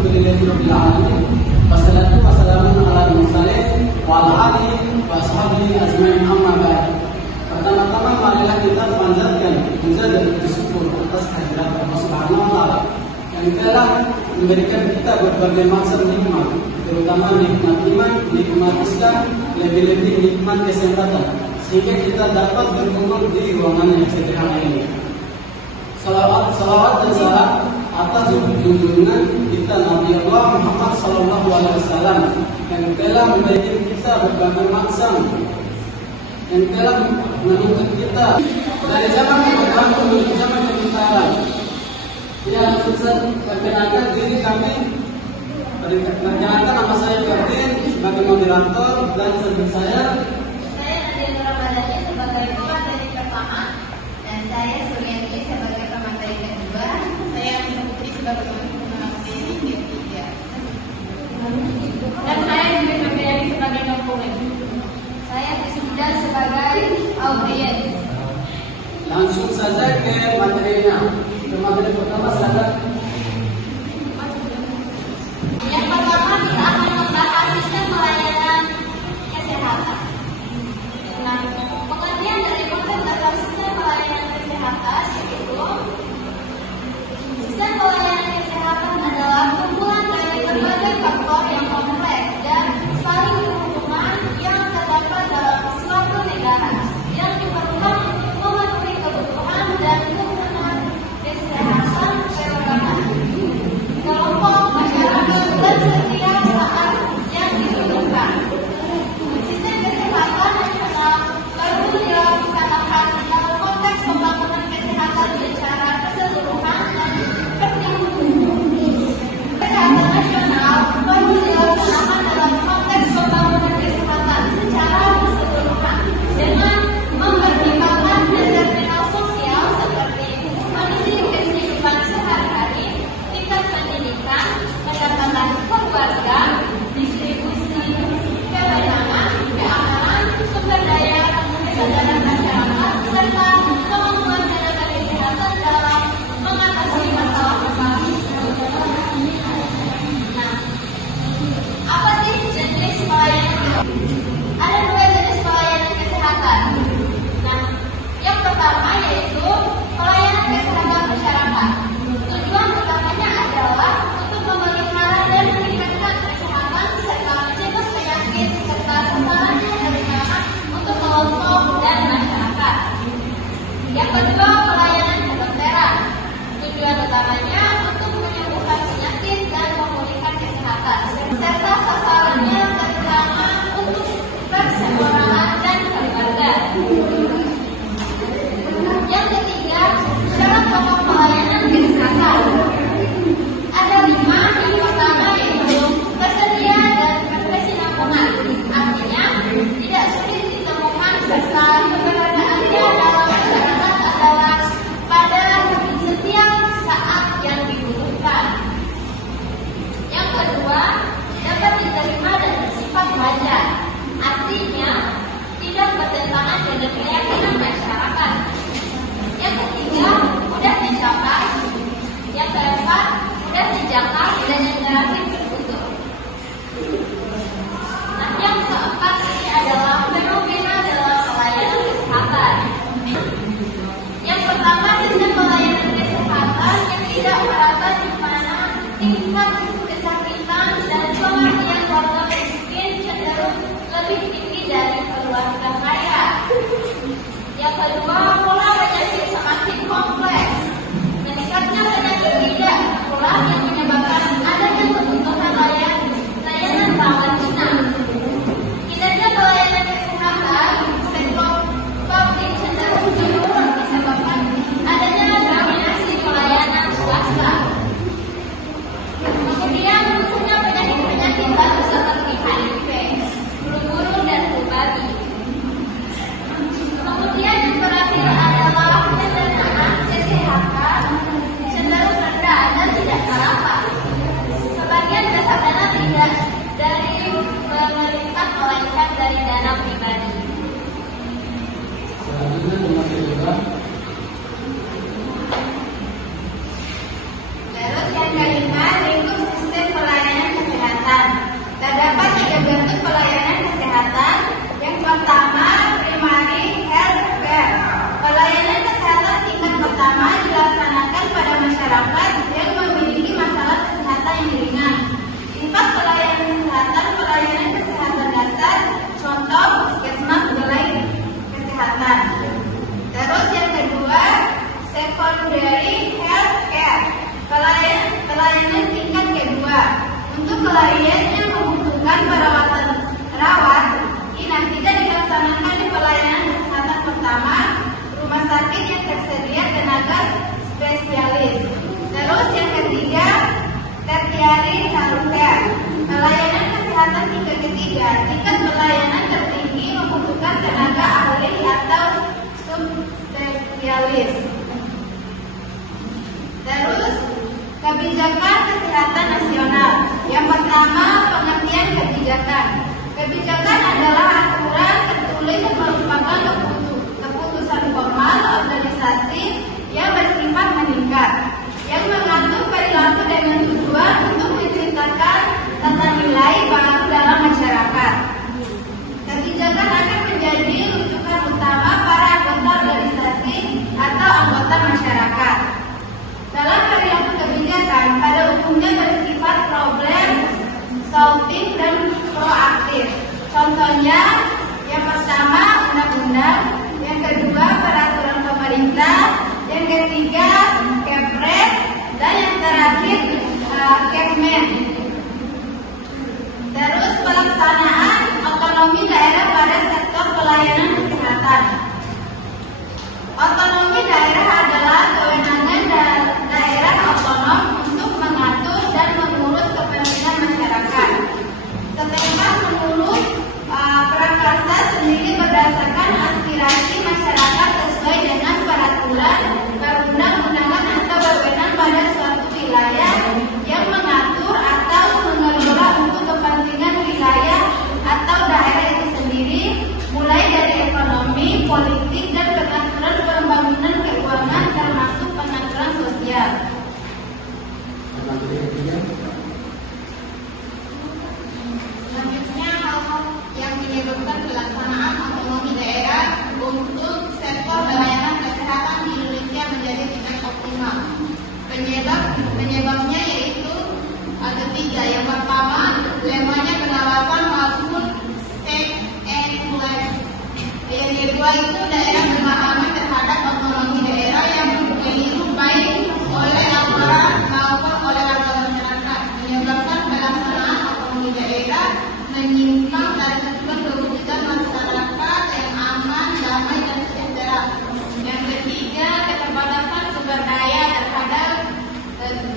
Alhamdulillahirabbil alamin. Wassalatu wassalamu ala mursalin wa ala alihi wa ashabihi ajmain, amma ba'd. Pertama-tama marilah kita panjatkan puja dan bersyukur atas kehadirat Allah Subhanahu wa taala yang telah memberikan kita berbagai macam nikmat, terutama nikmat iman, nikmat Islam, lebih-lebih nikmat kesehatan, sehingga kita dapat berkumpul di ruangan yang sederhana ini. Salawat dan salam atas junjungan kita Nabi Allah Muhammad Sallallahu Alaihi Wasallam yang telah memberikan kita berbagai macam, yang telah menuntut kita dari zaman pertama menuju zaman kekitaran. Ya, perkenalkan diri kami. Perkenalkan nama saya Ferdin sebagai moderator dan sahabat saya. Saya Nadia Ramadhani sebagai pemateri pertama dan saya Suryani sebagai pemateri kedua. Saya Amina Putri sebagai pemateri ketiga. Dan saya Dwi Febriani sebagai komponen. Saya Krisida sebagai audiens. Langsung saja ke materinya. Materi pertama sahabat. Yang pertama kita akan membahas sistem pelayanan kesehatan. Nah, pengertian dari konsep dasar sistem pelayanan kesehatan yaitu sistem pelayanan kesehatan adalah kumpulan dari berbagai faktor yang kompleks dan saling berhubungan yang terdapat dalam suatu negara yang diperlukan untuk memenuhi kebutuhan dan kebutuhan kesehatan kerohanian kelompok masyarakat dan setiap saat yang dibutuhkan. Sistem kesehatan nasional baru dilaksanakan dalam konteks pembangunan kesehatan secara keseluruhan dan kesehatan nasional baru dilaksanakan dalam konteks pembangunan kesehatan secara keseluruhan dengan mempertimbangkan determinal sosial seperti kondisi kehidupan sehari-hari, tingkat pendidikan, pendapatan keluarga, distribusi kewenangan, keamanan, sumber daya, kesadaran masyarakat, serta kemampuan tenaga kesehatan dalam mengatasi masalah-masalah. Nah, apa sih jenis pelayanan? Ada dua jenis pelayanan kesehatan. Nah, yang pertama yaitu pelayanan kesehatan masyarakat. Tujuan utamanya adalah untuk memelihara dan meningkatkan kesehatan serta mencegah penyakit serta sasarannya terutama untuk kelompok dan masyarakat. Yang kedua, pelayanan kedokteran. Tujuan utamanya untuk menyembuhkan penyakit dan memulihkan kesehatan serta sasarannya terutama untuk perseorangan dan keluarga. Yang ketiga, syarat pokok pelayanan kesehatan. Ada 5. Yang pertama yaitu tersedia dan kesinambungan. Artinya tidak sulit ditemukan serta keberadaannya dalam masyarakat adalah pada setiap saat yang dibutuhkan. Yang kedua, dapat diterima dan bersifat wajar. Artinya tidak bertentangan dengan keyakinan masyarakat. Yang ketiga, mudah dicapai. Yang keempat, mudah dijangkau dan yang terakhir bermutu. Nah, yang keempat ini adalah fenomena dalam pelayanan kesehatan. Yang pertama, sistem pelayanan kesehatan yang tidak merata di mana tingkat kesakitan dan kematian warga miskin cenderung lebih tinggi dari keluarga kaya. Yang kedua, pola penyakit semakin kompleks. Meningkatnya penyakit tidak menular yang menyebabkan adanya kebutuhan layanan rawat inap. Kinerja pelayanan kesehatan sektor publik cenderung menurun disebabkan adanya dominasi pelayanan swasta. Kemudian munculnya penyakit-penyakit baru seperti HIV, flu dan flu babi. Kemudian yang terakhir adalah pendanaan kesehatan cenderung rendah dan tidak merata. Sebagian besar dana tidak dari pemerintah melainkan dari dana pribadi. Selanjutnya nomor 2. Terus yang kelima, lingkup sistem kesehatan tingkat ketiga, tingkat pelayanan tertinggi membutuhkan tenaga ahli atau subspesialis. Terus, kebijakan kesehatan nasional. Yang pertama, pengertian kebijakan. Kebijakan adalah aturan tertulis yang merupakan keputusan formal organisasi yang bersifat mengikat, yang mengatur perilaku dengan tujuan untuk menciptakan tata nilai baru dalam masyarakat. Kebijakan akan menjadi rujukan utama para anggota organisasi atau anggota masyarakat. Dalam perilaku kebijakan pada umumnya bersifat problem solving dan proaktif. Contohnya, yang pertama undang-undang, yang kedua peraturan pemerintah, yang ketiga Kepres, dan yang terakhir Kepmen. Terus pelaksanaan otonomi daerah pada sektor pelayanan kesehatan. Otonomi daerah adalah kewenangan daerah otonom untuk mengatur dan mengurus kepentingan masyarakat. Setempat menurut prakarsa sendiri berdasarkan aspirasi masyarakat sesuai dengan peraturan perundang-undangan atau berwenang pada suatu wilayah yang mengatur atau mengelola untuk kepentingan wilayah atau daerah itu sendiri, mulai dari ekonomi, politik, dan pengaturan pembangunan keuangan termasuk pengaturan sosial. Selanjutnya, hal-hal yang menyebabkan pelaksanaan otonomi daerah untuk sektor pelayanan kesehatan di Indonesia menjadi tidak optimal. Penyebabnya yaitu ada tiga. Yang pertama, lemahnya pengawasan maupun check and balance. Yang kedua itu daerah pemahaman terhadap otonomi daerah yang keliru baik oleh aparat maupun oleh warga masyarakat, menyebabkan pelaksanaan otonomi daerah menyimpang dari tujuan kewujudan masyarakat yang aman, damai, dan sejahtera. Yang ketiga, keterbatasan sumber daya terhadap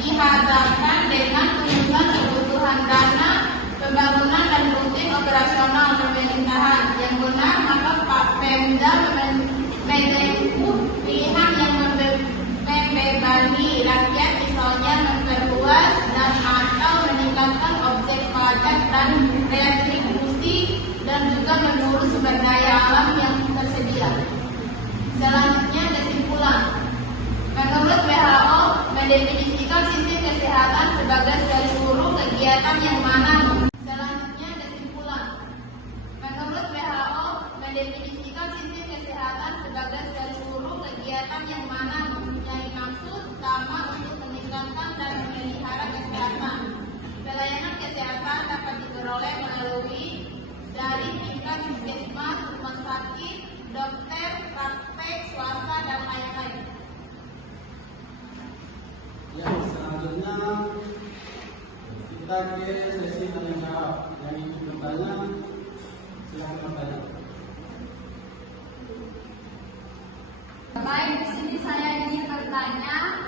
dihadapkan dengan penyumbang kebutuhan dana pembangunan dan rutin operasional pemerintahan yang benar, maka Pak Pemda menempuh pilihan yang membebani rakyat, misalnya memperluas dan atau meningkatkan objek pajak dan retribusi, dan juga mengurus sumber daya alam yang tersedia. Selanjutnya, kesimpulan. Menurut WHO mendefinisikan sistem kesehatan sebagai seluruh kegiatan yang mana. Selanjutnya, kesimpulan. Menurut WHO mendefinisikan sistem kesehatan sebagai seluruh kegiatan yang mana mempunyai maksud utama untuk meningkatkan dan memelihara kesehatan. Pelayanan kesehatan dapat diperoleh melalui dari tingkat puskesmas, rumah sakit, dokter, praktek, swasta, dan lain-lain. Yang selanjutnya kita ke sesi tanya jawab. Yang ingin bertanya, silakan bertanya. Baik, di sini saya ingin bertanya,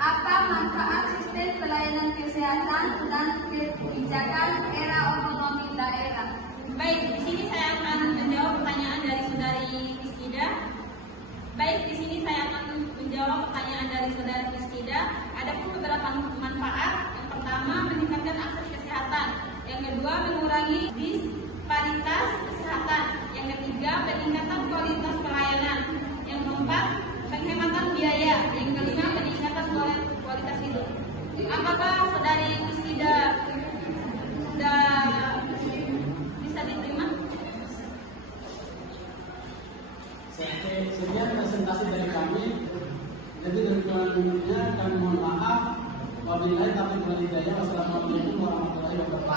apa manfaat sistem pelayanan kesehatan dan kebijakan era otonomi daerah? Baik, di sini saya akan menjawab pertanyaan dari saudari Rizkida. Ada pun beberapa manfaat. Yang pertama, meningkatkan akses kesehatan. Yang kedua, mengurangi disparitas kesehatan. Yang ketiga, peningkatan kualitas pelayanan. Yang keempat, penghematan biaya. Yang kelima, peningkatan kualitas hidup. Apakah saudari Rizkida sudah bisa diterima? Sekian presentasi dari kami. Jadi demikiannya kami mohon maaf. Wabillahi taufiq wal hidayah. Wassalamualaikum warahmatullahi wabarakatuh.